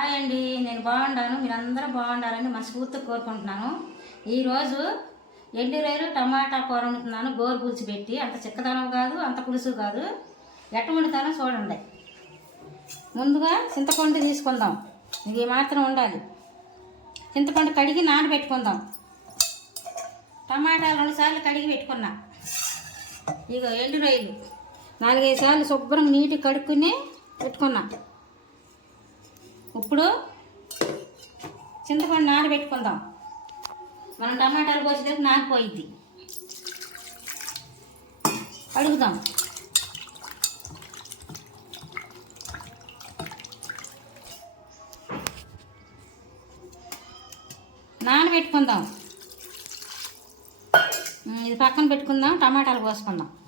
Hi అండి నేను బాగుండాను మీరందరూ బాగుండాలని మనస్ఫూర్తిగా కోరుకుంటున్నాను. ఈరోజు ఎండు రైలు టమాటా కూర వండుతున్నాను. గోరు పులుసు పెట్టి అంత చిక్కదనం కాదు అంత పులుసు కాదు. ఎట్ట వండుతానో చూడండి. ముందుగా చింతపండు తీసుకుందాం. ఇది మాత్రం ఉండాలి. చింతపండు కడిగి నానబెట్టుకుందాం. టమాటాలు రెండు సార్లు కడిగి పెట్టుకున్నా. ఇగో ఎండు రొయ్యలు నాలుగైదు సార్లు శుభ్రం నీటి కడుక్కుని పెట్టుకున్నా. ఇప్పుడు చింతపండు నానబెట్టుకుందాం. మనం టమాటాలు కోసేటప్పుడు నానిపోయిద్ది. అడుగుదాం నానబెట్టుకుందాం. ఇది పక్కన పెట్టుకుందాం టమాటాలు కోసుకుందాం.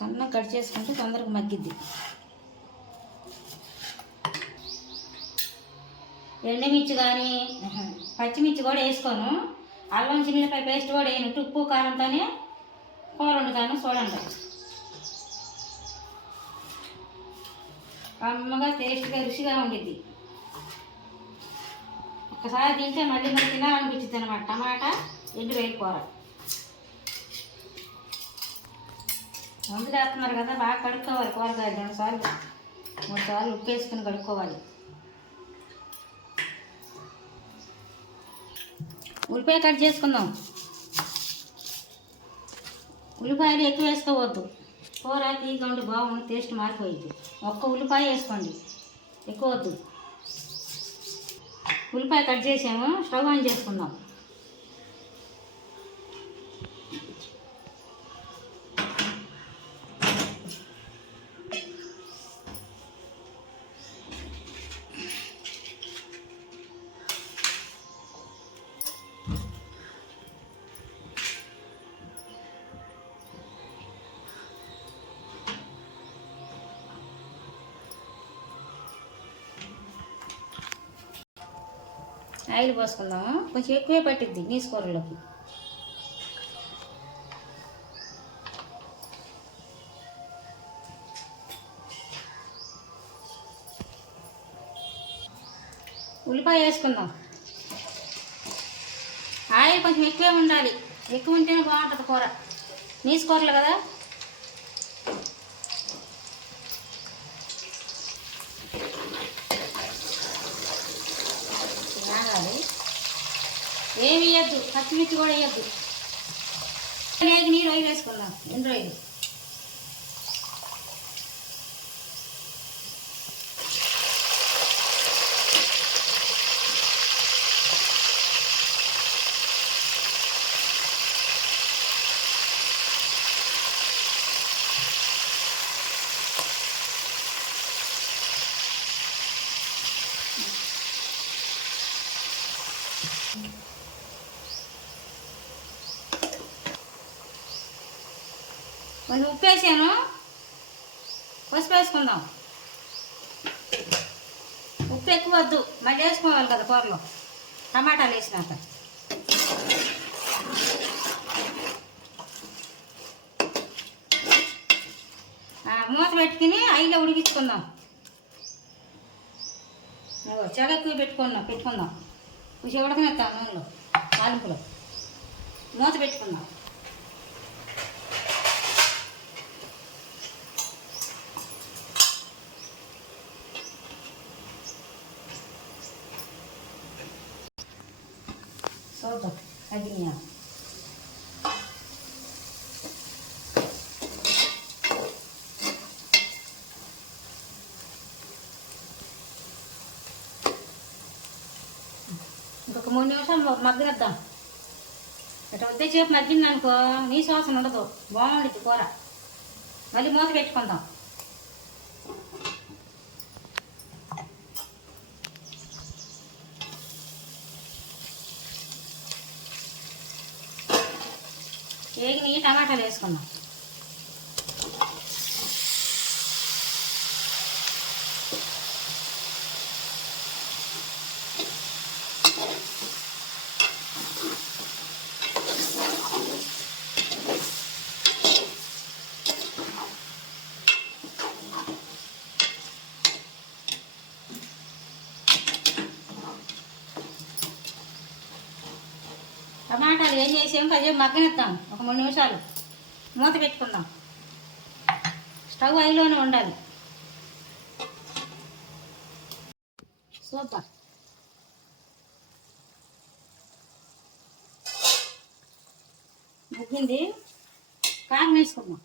సన్న కట్ చేసుకుంటే తొందరగా మగ్గిద్ది. ఎండుమిర్చి కానీ పచ్చిమిర్చి కూడా వేసుకోను. అల్లం చిన్నపై పేస్ట్ కూడా వేయను. ఉప్పు కారంతోనే కూర వండుతాను చూడండి అమ్మగా టేస్ట్గా రుచిగా ఉండిద్ది. ఒకసారి తింటే మళ్ళీ మళ్ళీ తినాలనిపించింది అనమాట టమాటా ఎండు వేయి కూర కదా బాగా కడుక్కోవాలి కూరగాయలు రెండు సార్లు. మూడు సార్లు ఉప్పు వేసుకుని కడుక్కోవాలి. ఉల్లిపాయ కట్ చేసుకుందాం. ఉల్లిపాయలు ఎక్కువ వేసుకోవద్దు. కూర తీగ ఉండి బాగుంది టేస్ట్ మారిపోయింది ఒక్క ఉల్లిపాయ వేసుకోండి. ఎక్కువ వద్దు. ఉల్లిపాయ కట్ చేసాము స్టవ్ ఆన్ చేసుకుందాం. ఆయిల్ పోసుకుందాము. కొంచెం ఎక్కువే పట్టిద్ది నీసు కూరలోకి ఉల్లిపాయ వేసుకుందాం. ఆయిల్ కొంచెం ఎక్కువే ఉండాలి. ఎక్కువ ఉంటేనే బాగుంటుంది కూర. నీసుకోరలు కదా? ఏమి వేయద్దు పచ్చిమిర్చి కూడా వేయద్దు నీరు రొయ్యి వేసుకుందాం. ఎన్ని రోజులు కొంచెం ఉప్పు వేసాను. పసుపు వేసుకుందాం. ఉప్పు ఎక్కువ వద్దు. మళ్ళీ వేసుకోవాలి కదా కూరలో. టమాటాలు వేసినాక. మూత పెట్టుకుని ఐలో ఉడికించుకుందాం. చాలా ఎక్కువ పెట్టుకున్నాం పెట్టుకుందాం. కొంచెం ఉడకనెత్తాం నూనెలో తాలింపులో. మూత పెట్టుకుందాం. చూద్దాం ఇంకొక మూడు నిమిషాలు మగ్గనిద్దాం ఇట్లా వద్దే. చేపు మగ్గింది అనుకో నీ శ్వాసన ఉండదు బాగుండిద్ది కూర. మళ్ళీ మూత పెట్టుకుందాం. టమాటాలు వేసుకున్నాం టమాటాలు ఏం చేసాము కాసేపు మగ్గనిద్దాం. ఒక మూడు నిమిషాలు. మూత పెట్టుకుందాం. స్టవ్ ఐలోనే ఉండాలి. సూపర్. ముగ్గింది. కారం వేసుకుందాం.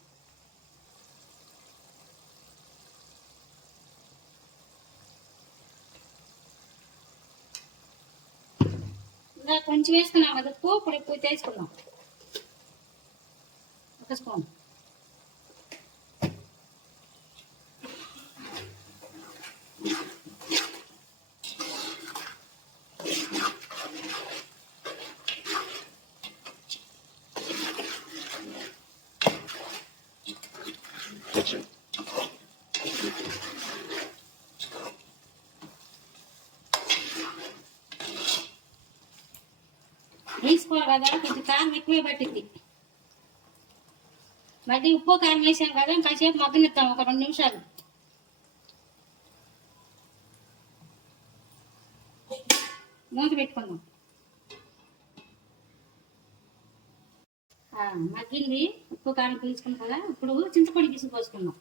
ఇంకా కొంచెం వేసుకున్నాం కదా ఉప్పు ఇప్పుడు ఇప్పుడు తీసుకుందాం ఒక స్పూన్ వేసుకోవాలి కదా కొంచెం కారం ఎక్కువే పట్టింది మళ్ళీ ఉప్పు కారం వేసాం కదా కాసేపు మగ్గనిస్తాం ఒక రెండు నిమిషాలు. మూత పెట్టుకుందాం. ఆ, మగ్గింది ఉప్పు కారం పీల్చుకున్నాం కదా ఇప్పుడు చింతపండు గీసి పోసుకుందాం.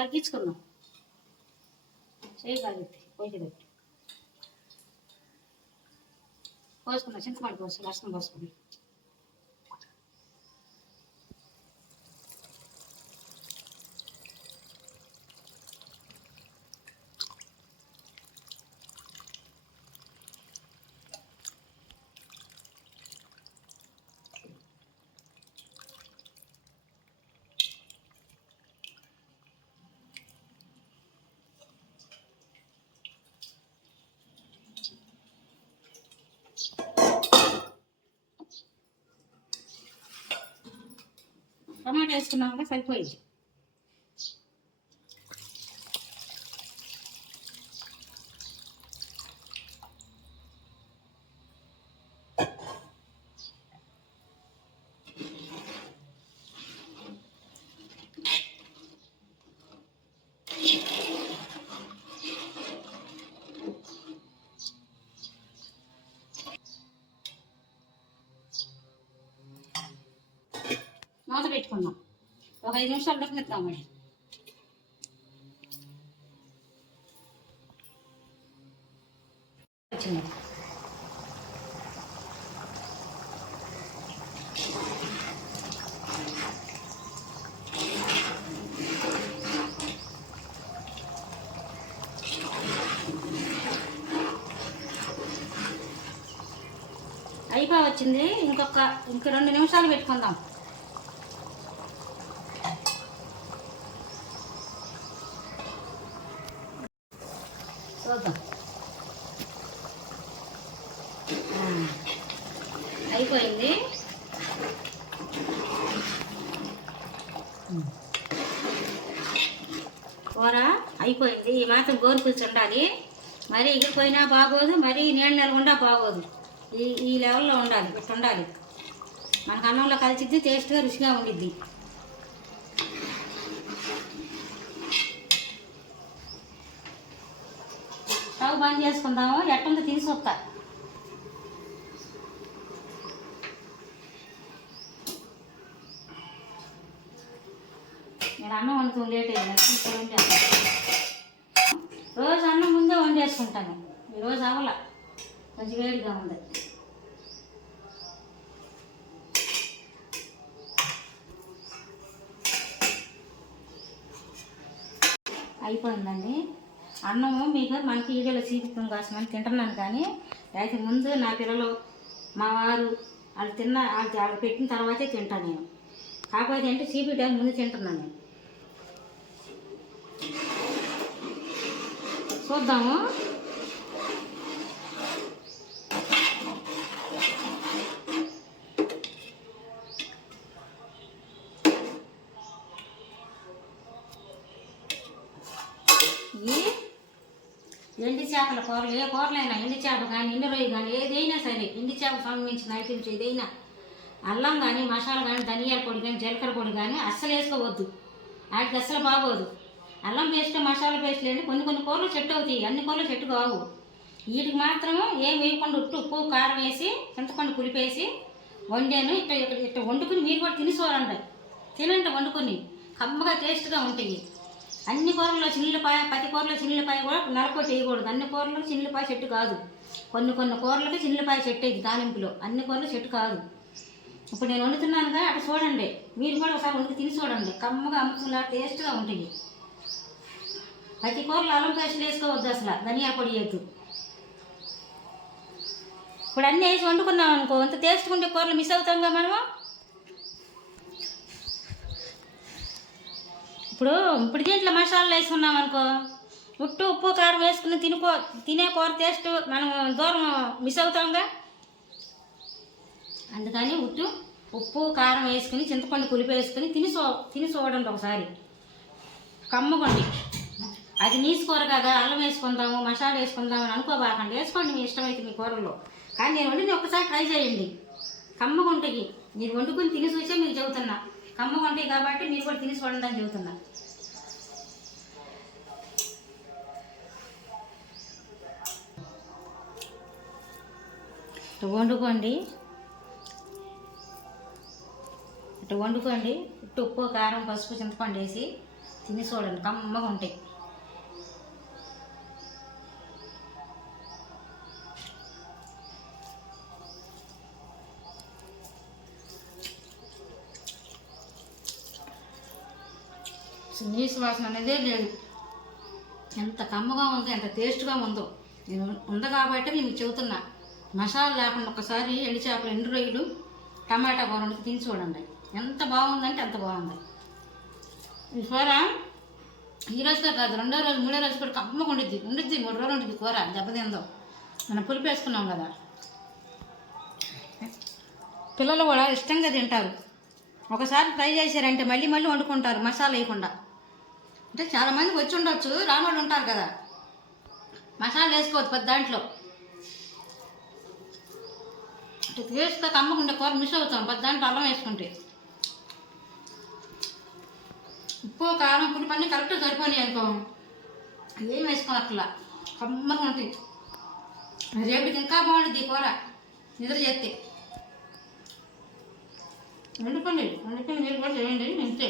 తగ్గించుకుందాం. చేయి కాగెత్తి పోయి పెట్టి పోసుకుందాం చింతపండు పోసు లక్షణం పోసుకుందాం టమాటా వేసుకున్నాం కదా సరిపోయింది. మూత పెట్టుకుందాం. ఒక ఐదు నిమిషాలు ఉడకనిద్దాం మరి వచ్చింది అయిపో వచ్చింది. ఇంకొక ఇంక రెండు నిమిషాలు పెట్టుకుందాం. అయిపోయింది. కూర అయిపోయింది. ఈ మాత్రం గోరు కూర్చి ఉండాలి. మరీ ఎగిరిపోయినా బాగోదు మరీ నీళ్ళ నెల ఉండా బాగోదు. ఈ ఈ లెవెల్లో ఉండాలి ఇట్లా ఉండాలి. మనకు అన్నంలో కలిసిద్ది టేస్ట్గా రుచిగా ఉండిద్ది. స్టవ్ బంద్ చేసుకుందాము. ఎట్టుందో తీసి వస్తా నేను అన్నం వండుతుంది లేట్ అయింది. రోజు అన్నం ముందే వండేసుకుంటాను. ఈరోజు అవల. కొంచెం వేడిగా ఉంది. అయిపోయిందండి. అన్నము మీకు మనకి వీడియోలో చూపిస్తాం కోసమని తింటున్నాను కానీ అయితే ముందు నా పిల్లలు మా వారు వాళ్ళు తిన్న వాళ్ళు వాళ్ళు పెట్టిన తర్వాతే తింటాను నేను. కాకపోతే అంటే చూపించడానికి ముందు తింటున్నాను నేను. చూద్దాము ఈ ఎండి చేపల కూరలు ఏ కూరలైనా ఎండి చేప కానీ ఎండి రొయ్య కానీ ఏదైనా సరే ఎండి చేప సంబంధించిన ఐటమ్స్ ఏదైనా అల్లం కానీ మసాలా కానీ ధనియాల పొడి కానీ జీలకర్ర పొడి కానీ అస్సలు వేసుకోవద్దు. వాటికి అస్సలు బాగోదు. అల్లం పేస్ట్ మసాలా పేస్ట్ లేని కొన్ని కొన్ని కూరలు చెట్టు అవుతాయి. అన్ని కూరలు చెట్టు కావు. వీటికి మాత్రము ఏం వేయకుండా ఉట్టు ఉప్పు కారం వేసి చింతపండు పులిపేసి వండాను. ఇట్లా ఇట్లా ఇట్లా వండుకుని మీరు కూడా తిని చూడండి తినండి వండుకొని కమ్మగా టేస్ట్గా ఉంటాయి. అన్ని కూరల్లో చిల్లిపాయ పది కూరలో చిల్లిపాయ కూడా నరకొట్టి చేయకూడదు అన్ని కూరలకు చిల్లిపాయ చెట్టు కాదు. కొన్ని కొన్ని కూరలకి చిల్లిపాయ చెట్టు అయింది తాలింపులో. అన్ని కూరలు చెట్టు కాదు. ఇప్పుడు నేను వండుతున్నానుగా అటు చూడండి. మీరు కూడా ఒకసారి వండుకు తిని చూడండి. కమ్మగా అమ్ముతున్నా టేస్ట్గా ఉంటుంది ప్రతి కూరలో అల్లం పేస్ట్ వేసుకోవద్దు అసలు. ధనియా పొడి వేయద్దు. ఇప్పుడు అన్నీ వేసి వండుకున్నాం అనుకో. అంత టేస్ట్ ఉండే కూరలు మిస్ అవుతాంగా మనము? ఇప్పుడు ఇప్పుడు దీంట్లో మసాలాలు వేసుకున్నాం అనుకో ఉట్టు ఉప్పు కారం వేసుకుని తినుకో తినే కూర టేస్ట్ మనం దూరం మిస్ అవుతాంగా. అందుకని ఉట్టు ఉప్పు కారం వేసుకుని చింతపండు పులిపి వేసుకుని తిని చూ తిని చూడండి ఒకసారి. కమ్మకండి అది నీసు కూర కదా అల్లం వేసుకుందాము మసాలా వేసుకుందాము అని అనుకోబాకండి. వేసుకోండి మీ ఇష్టమైతే మీ కూరల్లో. కానీ నేను వండింది ఒకసారి ట్రై చేయండి. కమ్మగుంటకి. మీరు వండుకుని తిని చూసే మీకు చెబుతున్నా. కమ్మగుంటాయి కాబట్టి మీరు కూడా తిని చూడండి అని చెబుతున్నా. వండుకోండి. ఇటు వండుకోండి. ఉప్పు కారం పసుపు చింతపండు వేసి తిని చూడండి కమ్మగా ఉంటాయి. నీసు వాసన అనేదే లేదు. ఎంత కమ్మగా ఉందో ఎంత టేస్ట్గా ఉందో. నేను ఉంది కాబట్టి మీకు చెబుతున్నా. మసాలా లేకుండా ఒకసారి ఎండు చేపలు ఎండు రొయ్యలు టమాటా కూర వండుకు చూడండి. ఎంత బాగుందంటే అంత బాగుంది. ఈ కూర ఈ రోజుతో కాదు రెండో రోజు మూడో రోజు కూడా కమ్మగా ఉండిద్ది. ఉండిద్ది మూడు రోజులు ఉండిద్ది కూర దెబ్బతిందో. మనం పులుపు వేసుకున్నాం కదా. పిల్లలు కూడా ఇష్టంగా తింటారు. ఒకసారి ట్రై చేశారంటే మళ్ళీ మళ్ళీ వండుకుంటారు మసాలా వేయకుండా. అంటే చాలామందికి వచ్చి ఉండొచ్చు రానోళ్ళు ఉంటారు కదా. మసాలా వేసుకోవద్దు పెద్ద దాంట్లో. అంటే టేస్ట్తో కూర మిస్ అవుతాం పెద్ద దాంట్లో అల్లం వేసుకుంటే. ఉప్పు కారం పులుపు అన్నీ కరెక్ట్గా సరిపోయినాయి అనుకో ఏం వేసుకోనట్లా కమ్మగా ఉంటుంది రేపటికి ఇంకా బాగుంటుంది కూర. నిద్ర చేస్తే. వండుకోండి వండుకొని మీరు కూడా చేయండి అంతే